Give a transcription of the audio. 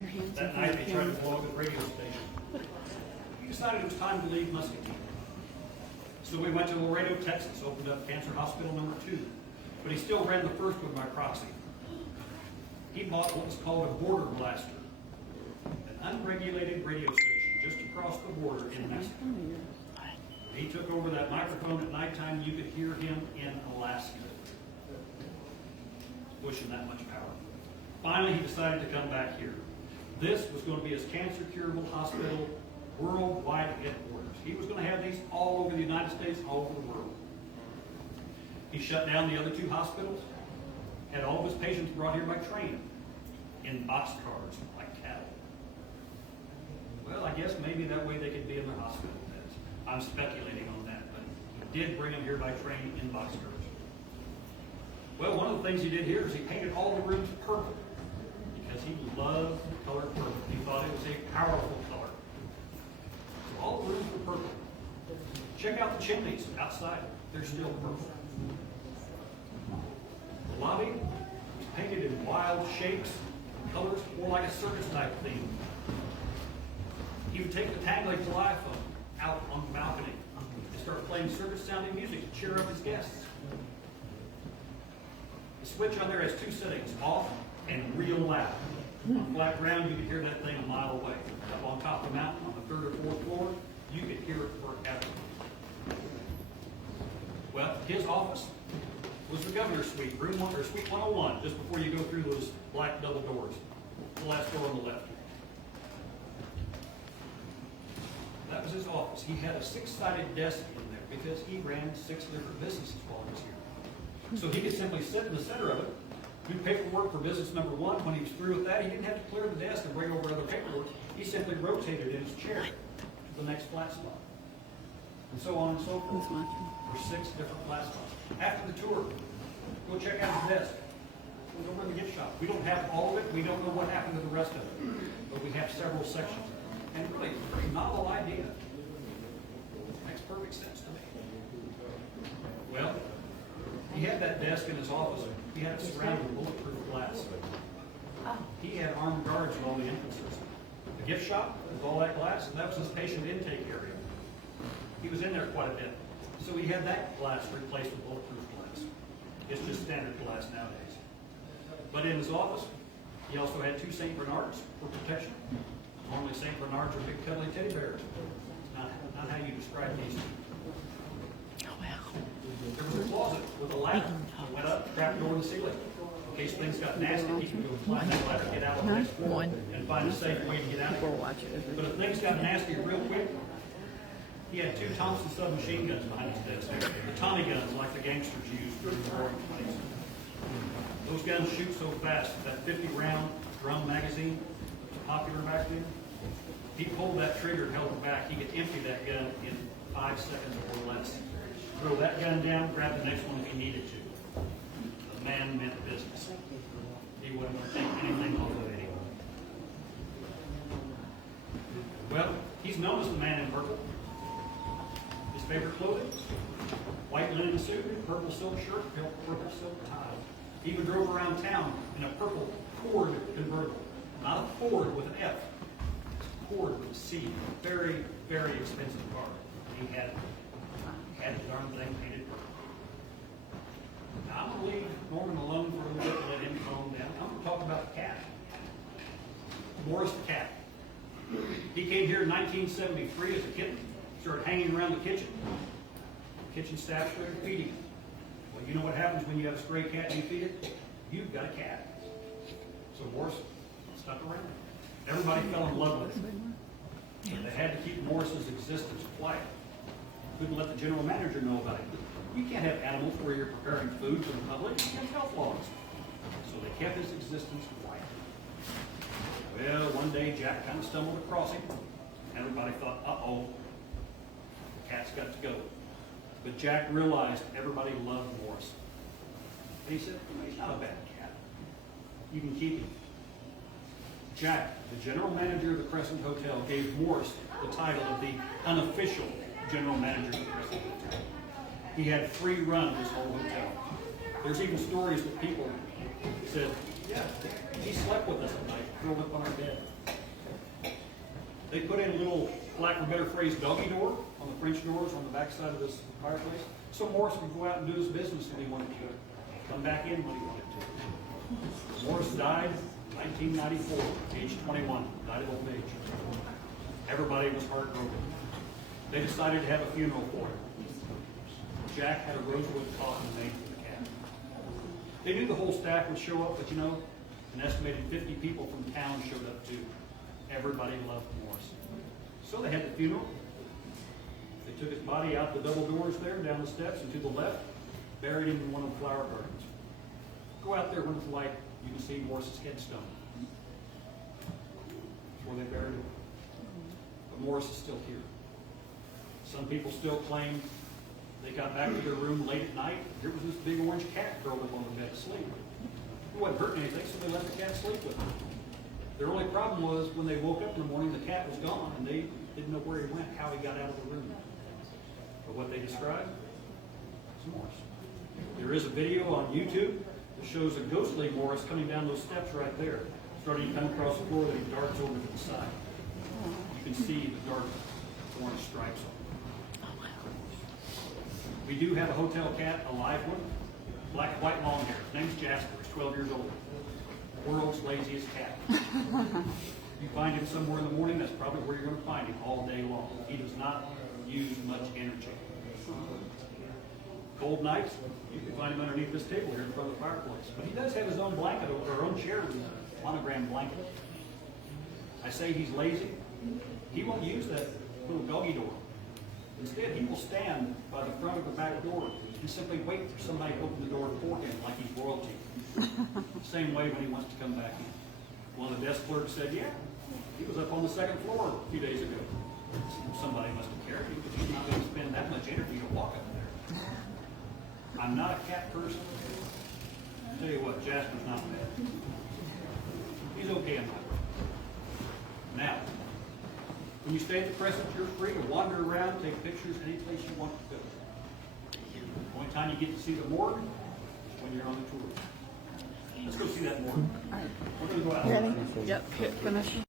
That night they tried to blow up his radio station. He decided it was time to leave Muscatine. So we went to Laredo, Texas, opened up Cancer Hospital number 2. But he still ran the first one by proxy. He bought what was called a border blaster, an unregulated radio station just across the border in Mexico. He took over that microphone at nighttime. You could hear him in Alaska, pushing that much power. Finally, he decided to come back here. This was going to be his cancer curable hospital worldwide headquarters. He was going to have these all over the United States, all over the world. He shut down the other 2 hospitals, had all of his patients brought here by train in boxcars like cattle. Well, I guess maybe that way they could be in their hospital beds. I'm speculating on that, but he did bring them here by train in boxcars. Well, one of the things he did here is he painted all the rooms purple because he loved the color purple. He thought it was a powerful color. So all the rooms were purple. Check out the chimneys outside. They're still purple. The lobby was painted in wild shapes, colors, more like a circus type theme. He would take the tag-leg telephone out on the balcony and start playing circus-sounding music to cheer up his guests. The switch on there has 2 settings, off and real loud. On flat ground, you could hear that thing a mile away. Up on top of the mountain, on the 3rd or 4th floor, you could hear it forever. Well, his office was the governor's suite, room 1 or suite 101, just before you go through those black double doors. The last door on the left. That was his office. He had a 6-sided desk in there because he ran 6 different businesses while he was here. So he could simply sit in the center of it, do paperwork for business number 1. When he was through with that, he didn't have to clear the desk and bring over other paperwork. He simply rotated in his chair to the next flat spot. And so on and so forth. For 6 different flat spots. After the tour, go check out his desk. Go over to the gift shop. We don't have all of it. We don't know what happened to the rest of it. But we have several sections. And really, a pretty novel idea. Makes perfect sense to me. Well, he had that desk in his office. He had it surrounded with bulletproof glass. He had armed guards at all the entrances. The gift shop with all that glass, and that was his patient intake area. He was in there quite a bit. So he had that glass replaced with bulletproof glass. It's just standard glass nowadays. But in his office, he also had 2 St. Bernards for protection. Normally St. Bernards are big cuddly teddy bears. Not how you describe these. There was a closet with a ladder that went up, trap door in the ceiling. In case things got nasty, he could go climb that ladder, get out of the next floor, and find a safe way to get out of here. But if things got nasty real quick, he had 2 Thompson submachine guns behind his desk. The Tommy guns like the gangsters used during the Roaring 20s. Those guns shoot so fast, that 50-round drum magazine was popular back then. If he pulled that trigger and held it back, he could empty that gun in 5 seconds or less. Throw that gun down, grab the next one if he needed to. The man meant business. He wasn't going to take anything off of anyone. Well, he's known as the man in purple. His favorite clothing? White linen suit, purple silk shirt, purple silk tie. He even drove around town in a purple Ford convertible. Not a Ford with an F. It's a Ford with a C. Very, very expensive car. He had it. Had the darn thing painted purple. Now, I'm going to leave Norman alone for a little bit and let him calm down. I'm going to talk about the cat. Morris the cat. He came here in 1973 as a kitten. Started hanging around the kitchen. The kitchen staff started feeding him. Well, you know what happens when you have a stray cat and you feed it? You've got a cat. So Morris stuck around. Everybody fell in love with him. But they had to keep Morris's existence quiet. Couldn't let the general manager know about it. You can't have animals where you're preparing food for the public. You have health laws. So they kept his existence quiet. Well, one day Jack kind of stumbled across him. Everybody thought, uh-oh, the cat's got to go. But Jack realized everybody loved Morris. And he said, he's not a bad cat. You can keep him. Jack, the general manager of the Crescent Hotel, gave Morris the title of the unofficial general manager of the Crescent Hotel. He had free run of this whole hotel. There's even stories that people He said, yeah, he slept with us at night, curled up on our bed. They put in a little, for lack of a better phrase, doggy door on the French doors on the back side of this fireplace. So Morris could go out and do his business when he wanted to, come back in when he wanted to. Morris died in 1994, age 21, died of old age. Everybody was heartbroken. They decided to have a funeral for him. Jack had a rosewood coffin made for the cat. They knew the whole staff would show up, but you know, an estimated 50 people from town showed up too. Everybody loved Morris. So they had the funeral. They took his body out the double doors there, down the steps, and to the left, buried him in one of the flower gardens. Go out there when it's light, you can see Morris's headstone. That's where they buried him. But Morris is still here. Some people still claim they got back to their room late at night. Here was this big orange cat curled up on the bed asleep. It wasn't hurting anything, so they let the cat sleep with them. Their only problem was when they woke up in the morning, the cat was gone, and they didn't know where he went, how he got out of the room. But what they described was Morris. There is a video on YouTube that shows a ghostly Morris coming down those steps right there, starting to come across the floor, that he darts over to the side. You can see the dark orange stripes on it. We do have a hotel cat, a live one, black and white long hair. His name's Jasper. He's 12 years old. World's laziest cat. You find him somewhere in the morning, that's probably where you're going to find him all day long. He does not use much energy. Cold nights, you can find him underneath this table here in front of the fireplace. But he does have his own blanket, or own chair with a monogram blanket. I say he's lazy. He won't use that little doggy door. Instead, he will stand by the front of the back door and simply wait for somebody to open the door for him like he's royalty. Same way when he wants to come back in. One of the desk clerks said, yeah, he was up on the second floor a few days ago. Somebody must have carried him, because he's not going to spend that much energy to walk up there. I'm not a cat person. I'll tell you what, Jasper's not bad. He's okay in my room. Now, when you stay at the Crescent, you're free to wander around, take pictures any place you want to go. The only time you get to see the morgue is when you're on the tour. Let's go see that morgue. We're going to go out. Ready? Yep. Finish.